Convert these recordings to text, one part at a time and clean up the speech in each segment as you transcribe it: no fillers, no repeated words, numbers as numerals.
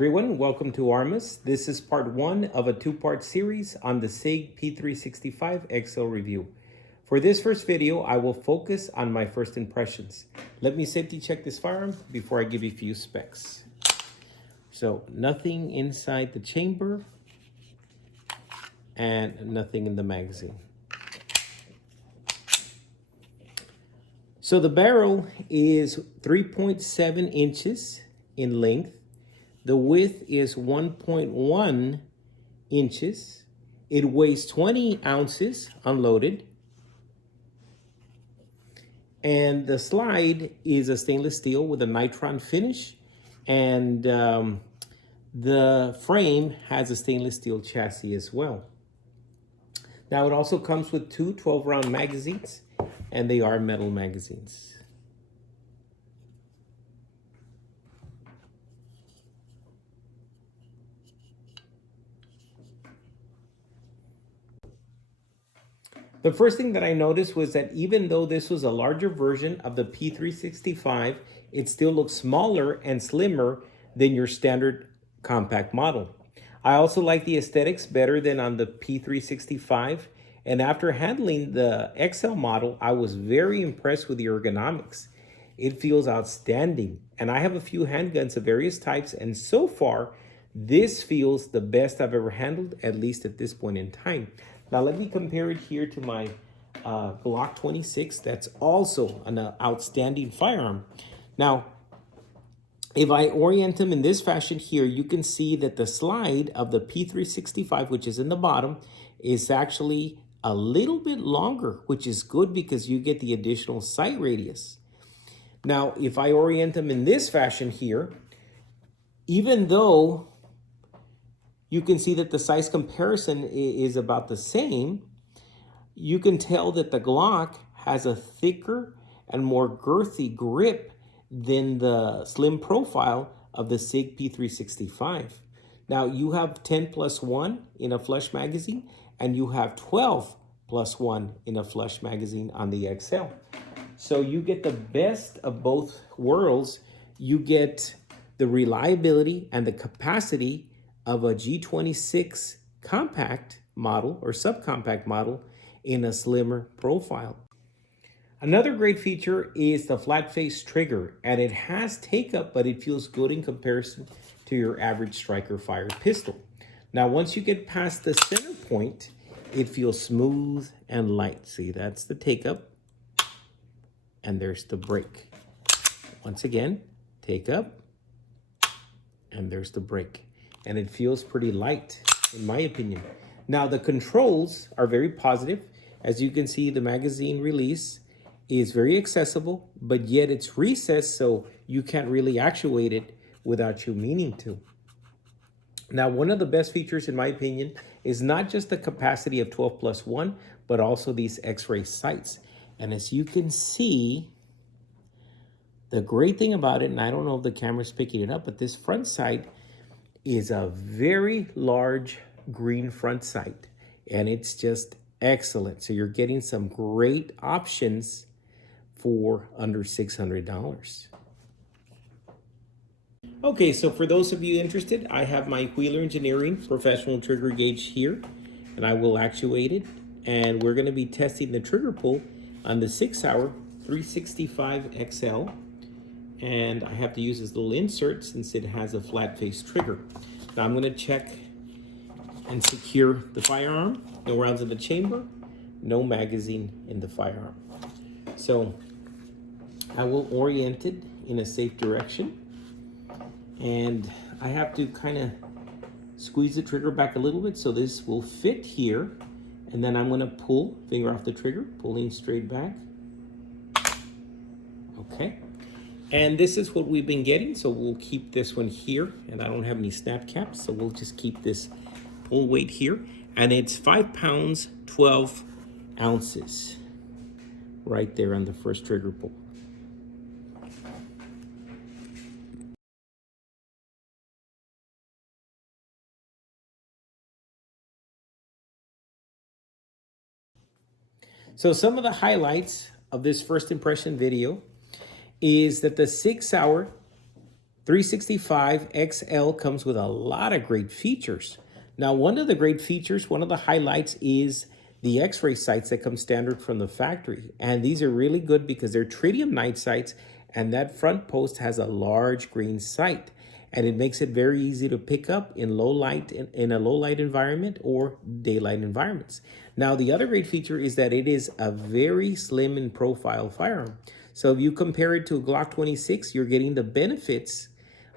everyone, welcome to Armas. This is part one of a two-part series on the Sig P365 XL review. For this first video, I will focus on my first impressions. Let me safety check this firearm before I give you a few specs. So nothing inside the chamber and nothing in the magazine. So the barrel is 3.7 inches in length. The width is 1.1 inches. It weighs 20 ounces unloaded. And the slide is a stainless steel with a nitron finish. And the frame has a stainless steel chassis as well. Now it also comes with two 12-round magazines, and they are metal magazines. The first thing that I noticed was that even though this was a larger version of the P365, it still looks smaller and slimmer than your standard compact model. I also like the aesthetics better than on the P365. And after handling the XL model, I was very impressed with the ergonomics. It feels outstanding. And I have a few handguns of various types, and so far, this feels the best I've ever handled, at least at this point in time. Now let me compare it here to my Glock 26. That's also an outstanding firearm. Now, if I orient them in this fashion here, you can see that the slide of the P365, which is in the bottom, is actually a little bit longer, which is good because you get the additional sight radius. Now, if I orient them in this fashion here, even though you can see that the size comparison is about the same, you can tell that the Glock has a thicker and more girthy grip than the slim profile of the Sig P365. Now you have 10+1 in a flush magazine, and you have 12+1 in a flush magazine on the XL. So you get the best of both worlds. You get the reliability and the capacity of a G26 compact model or subcompact model in a slimmer profile. Another great feature is the flat face trigger, and it has take up, but it feels good in comparison to your average striker fired pistol. Now, once you get past the center point, it feels smooth and light. See, that's the take up, and there's the break. Once again, take up, and there's the break. And it feels pretty light, in my opinion. Now, the controls are very positive. As you can see, the magazine release is very accessible, but yet it's recessed, so you can't really actuate it without you meaning to. Now, one of the best features, in my opinion, is not just the capacity of 12+1, but also these X-ray sights. And as you can see, the great thing about it, and I don't know if the camera's picking it up, but this front sight is a very large green front sight, and it's just excellent. So you're getting some great options for under $600. Okay, so for those of you interested, I have my Wheeler Engineering professional trigger gauge here, and I will actuate it, and we're going to be testing the trigger pull on the 6 Hour 365 XL. And I have to use this little insert since it has a flat face trigger. Now I'm going to check and secure the firearm. No rounds in the chamber, no magazine in the firearm. So I will orient it in a safe direction. And I have to kind of squeeze the trigger back a little bit so this will fit here. And then I'm going to pull, finger off the trigger, pulling straight back. Okay. And this is what we've been getting, so we'll keep this one here. And I don't have any snap caps, so we'll just keep this pull weight here. And it's 5 pounds, 12 ounces right there on the first trigger pull. So some of the highlights of this first impression video is that the 6 Hour 365 XL comes with a lot of great features. Now, one of the great features, one of the highlights is the X-ray sights that come standard from the factory. And these are really good because they're tritium night sights, and that front post has a large green sight. And it makes it very easy to pick up in low light, in a low light environment or daylight environments. Now, the other great feature is that it is a very slim in profile firearm. So if you compare it to a Glock 26, you're getting the benefits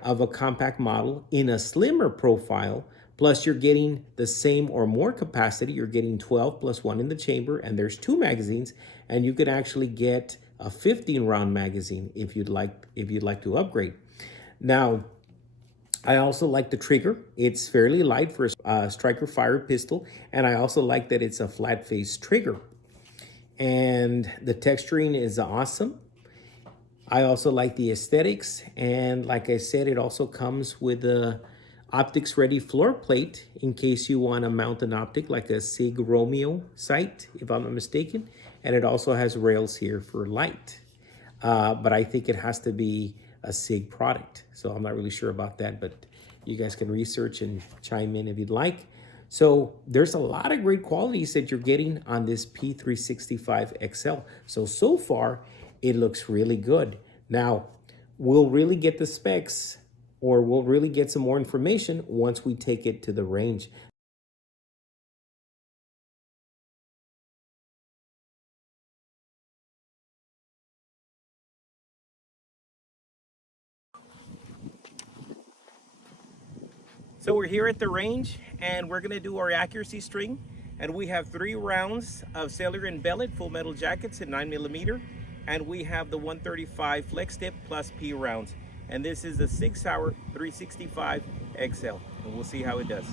of a compact model in a slimmer profile, plus you're getting the same or more capacity. You're getting 12 plus 1 in the chamber, and there's 2 magazines, and you could actually get a 15-round magazine if you'd like to upgrade. Now, I also like the trigger. It's fairly light for a striker fire pistol, and I also like that it's a flat face trigger. And the texturing is awesome. I also like the aesthetics, and like I said, it also comes with a optics ready floor plate in case you want to mount an optic like a Sig Romeo sight, if I'm not mistaken. And it also has rails here for light. But I think it has to be a Sig product. So I'm not really sure about that, but you guys can research and chime in if you'd like. So there's a lot of great qualities that you're getting on this P365 XL. So far, it looks really good. Now, we'll really get the specs, or we'll really get some more information once we take it to the range. So we're here at the range, and we're gonna do our accuracy string. And we have 3 rounds of sailor and bellet full metal jackets in 9mm. And we have the 135 flex tip plus P rounds. And this is the 6 Sauer 365 XL. And we'll see how it does.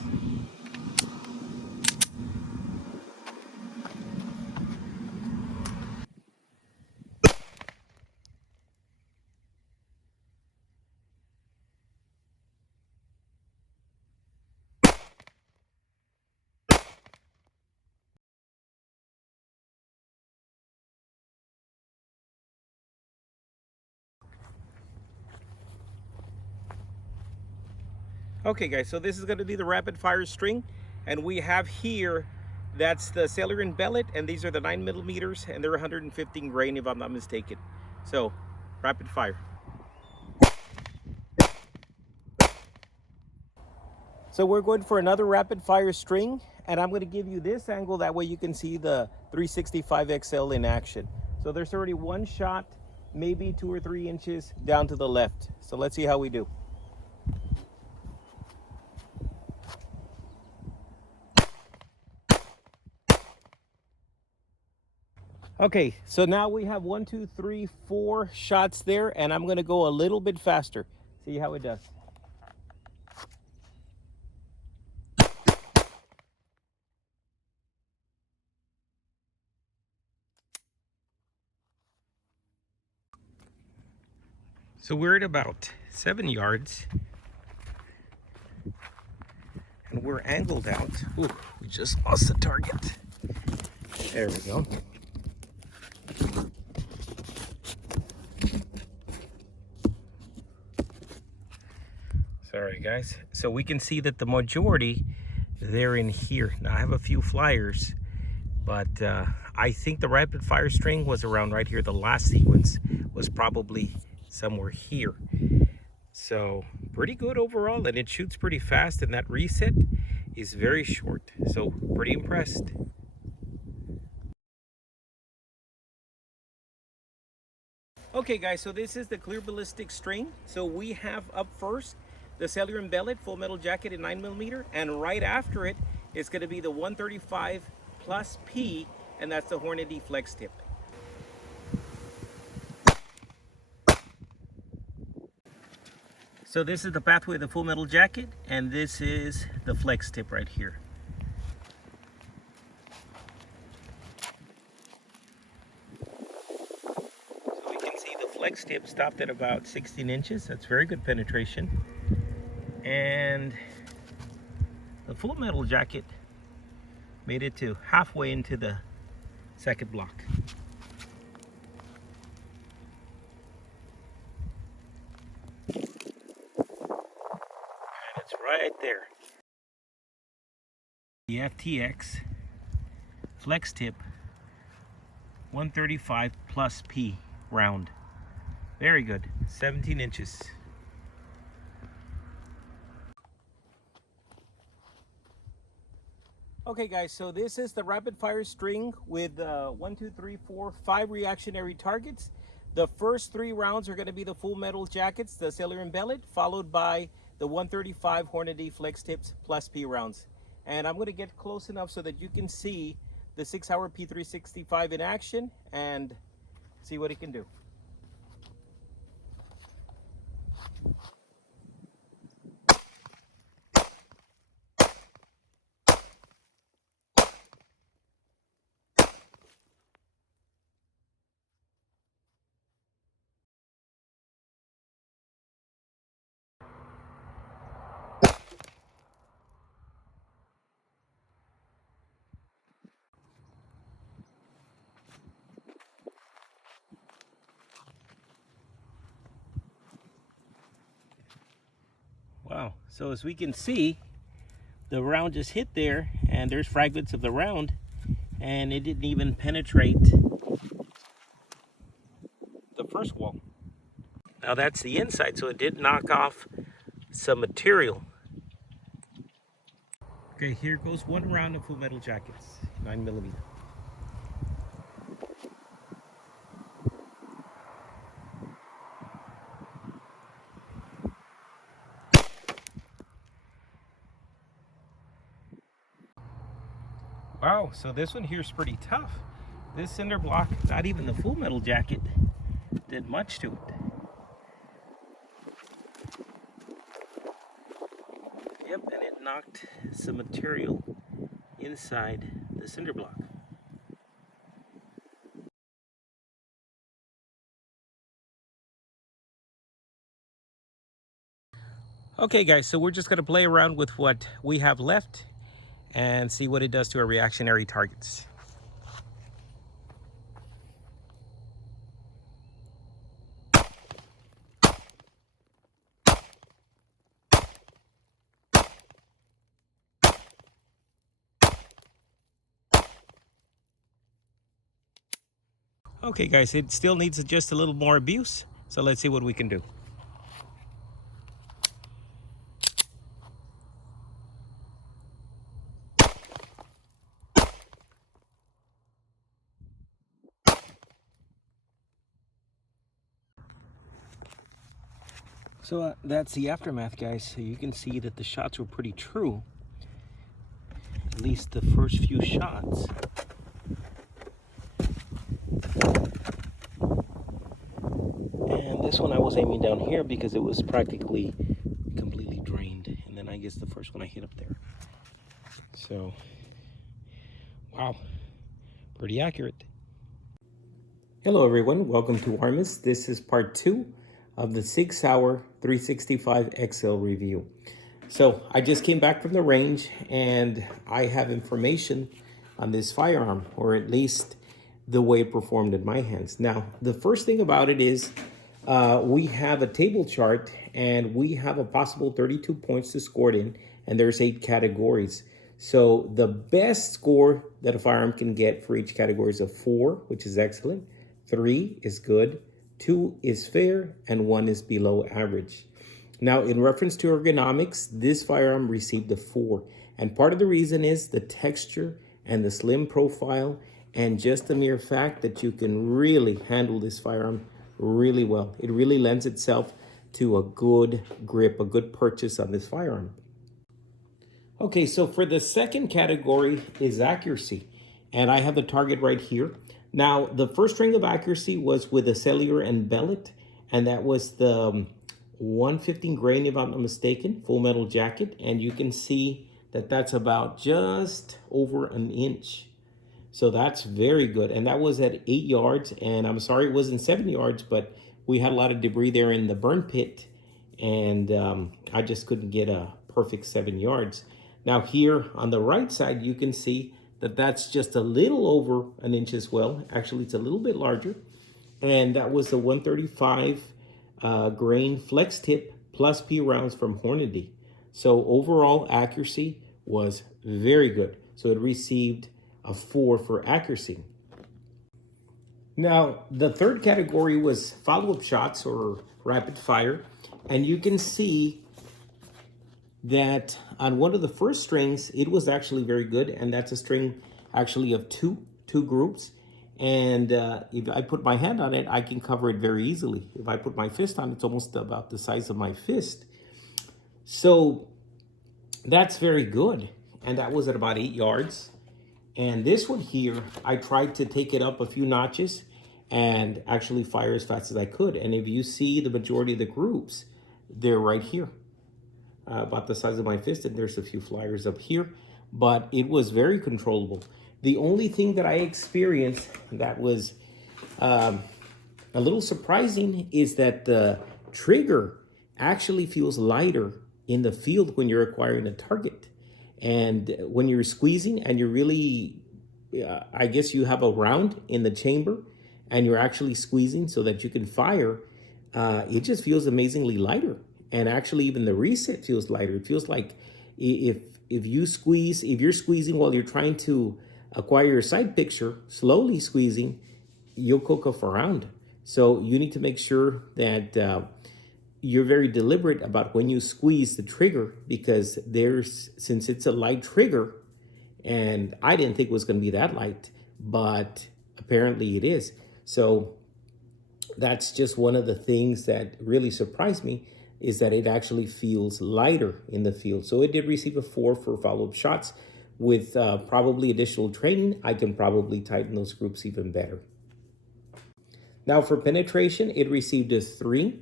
Okay guys, so this is going to be the rapid fire string, and we have here, that's the sailor and bellet, and these are the 9mm, and they're 115 grain if I'm not mistaken. So rapid fire. So we're going for another rapid fire string, and I'm going to give you this angle, that way you can see the 365 XL in action. So there's already one shot, maybe 2 or 3 inches down to the left. So let's see how we do. Okay, so now we have 1, 2, 3, 4 shots there, and I'm gonna go a little bit faster. See how it does. So we're at about 7 yards, and we're angled out. Ooh, we just lost the target. There we go. Sorry guys. So we can see that the majority, they're in here. Now I have a few flyers, but I think the rapid fire string was around right here. The last sequence was probably somewhere here. So pretty good overall, and it shoots pretty fast, and that reset is very short. So pretty impressed. Okay guys, so this is the clear ballistic string. So we have up first the sailor and bellet full metal jacket in 9mm, and right after it, it's going to be the 135 plus P, and that's the Hornady flex tip. So this is the pathway of the full metal jacket, and this is the flex tip right here. So we can see the flex tip stopped at about 16 inches. That's very good penetration. And the full metal jacket made it to halfway into the second block. right there. The FTX Flex Tip 135 plus P round. Very good. 17 inches. Okay guys, so this is the rapid fire string with 1, 2, 3, 4, 5 reactionary targets. The first 3 rounds are going to be the full metal jackets, the cellular and bellet, followed by the 135 Hornady Flex Tips plus P rounds. And I'm going to get close enough so that you can see the 6-hour P365 in action and see what it can do. Wow, so as we can see, the round just hit there and there's fragments of the round and it didn't even penetrate the first wall. Now that's the inside, so it did knock off some material. Okay, here goes 1 round of full metal jackets, 9mm. Wow, so this one here is pretty tough. This cinder block, not even the full metal jacket, did much to it. Yep, and it knocked some material inside the cinder block. Okay guys, so we're just going to play around with what we have left and see what it does to our reactionary targets. Okay guys, it still needs just a little more abuse, so let's see what we can do. So that's the aftermath, guys. So you can see that the shots were pretty true, at least the first few shots. And this one I was aiming down here because it was practically completely drained. And then I guess the first one I hit up there. So, wow, pretty accurate. Hello everyone, welcome to Armis. This is part 2 of the Sig Sauer 365 XL review. So I just came back from the range and I have information on this firearm, or at least the way it performed in my hands. Now, the first thing about it is we have a table chart and we have a possible 32 points to score it in, and there's 8 categories. So the best score that a firearm can get for each category is a 4, which is excellent. 3 is good, 2 is fair, and 1 is below average. Now, in reference to ergonomics, this firearm received a 4. And part of the reason is the texture and the slim profile, and just the mere fact that you can really handle this firearm really well. It really lends itself to a good grip, a good purchase on this firearm. Okay, so for the second category is accuracy. And I have the target right here. Now, the first string of accuracy was with a cellular and bellet, and that was the 115 grain, if I'm not mistaken, full metal jacket. And you can see that that's about just over an inch. So that's very good. And that was at 8 yards. And I'm sorry it wasn't 7 yards, but we had a lot of debris there in the burn pit. And I just couldn't get a perfect 7 yards. Now here on the right side, you can see that that's just a little over an inch as well. Actually, it's a little bit larger. And that was the 135 grain flex tip plus P rounds from Hornady. So overall accuracy was very good. So it received a 4 for accuracy. Now, the third category was follow-up shots or rapid fire. And you can see that on one of the first strings, it was actually very good. And that's a string actually of two groups. And if I put my hand on it, I can cover it very easily. If I put my fist on it, it's almost about the size of my fist. So that's very good. And that was at about 8 yards. And this one here, I tried to take it up a few notches and actually fire as fast as I could. And if you see the majority of the groups, they're right here, about the size of my fist. And there's a few flyers up here, but it was very controllable. The only thing that I experienced that was a little surprising is that the trigger actually feels lighter in the field when you're acquiring a target. And when you're squeezing and you're really, I guess you have a round in the chamber and you're actually squeezing so that you can fire, it just feels amazingly lighter. And actually even the reset feels lighter. It feels like if you're squeezing while you're trying to acquire your sight picture, slowly squeezing, you'll cook off a round. So you need to make sure that you're very deliberate about when you squeeze the trigger, because since it's a light trigger, and I didn't think it was going to be that light, but apparently it is. So that's just one of the things that really surprised me, is that it actually feels lighter in the field. So it did receive a 4 for follow-up shots. With probably additional training, I can probably tighten those groups even better. Now for penetration, it received a 3.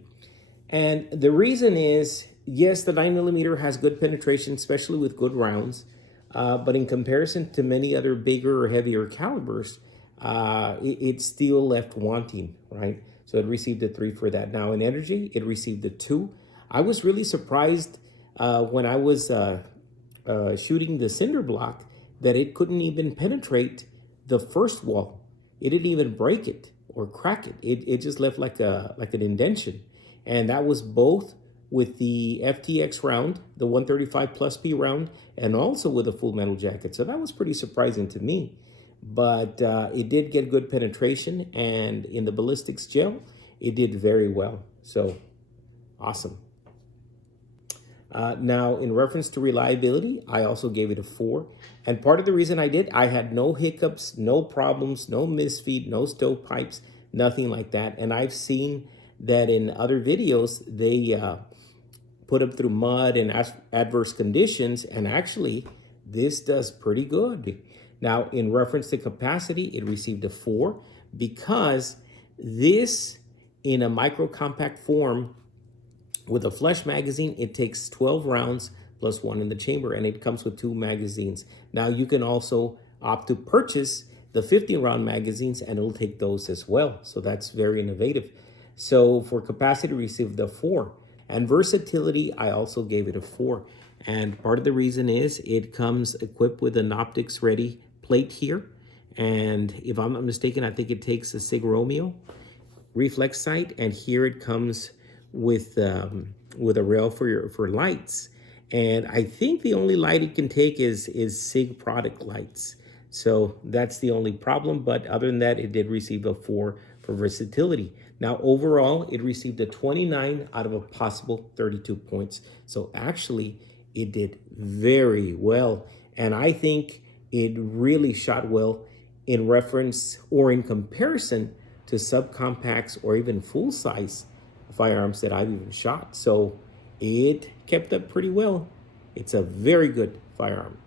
And the reason is, yes, the 9mm has good penetration, especially with good rounds. But in comparison to many other bigger or heavier calibers, it still left wanting, right? So it received a 3 for that. Now in energy, it received a 2. I was really surprised when I was shooting the cinder block that it couldn't even penetrate the first wall. It didn't even break it or crack it. It just left like an indentation. And that was both with the FTX round, the 135 plus P round, and also with a full metal jacket. So that was pretty surprising to me. But it did get good penetration, and in the ballistics gel, it did very well. So awesome. Now, in reference to reliability, I also gave it a 4. And part of the reason I did, I had no hiccups, no problems, no misfeed, no stovepipes, nothing like that. And I've seen that in other videos, they put them through mud and adverse conditions, and actually, this does pretty good. Now, in reference to capacity, it received a 4 because this, in a micro compact form, with a flush magazine, it takes 12 rounds plus 1 in the chamber, and it comes with 2 magazines. Now, you can also opt to purchase the 15-round magazines, and it'll take those as well. So that's very innovative. So for capacity, received a 4. And versatility, I also gave it a 4. And part of the reason is it comes equipped with an optics ready plate here. And if I'm not mistaken, I think it takes a Sig Romeo reflex sight. And here it comes with a rail for lights. And I think the only light it can take is Sig product lights. So that's the only problem. But other than that, it did receive a 4 for versatility. Now, overall, it received a 29 out of a possible 32 points. So actually, it did very well. And I think it really shot well in reference or in comparison to subcompacts or even full-size firearms that I've even shot. So it kept up pretty well. It's a very good firearm.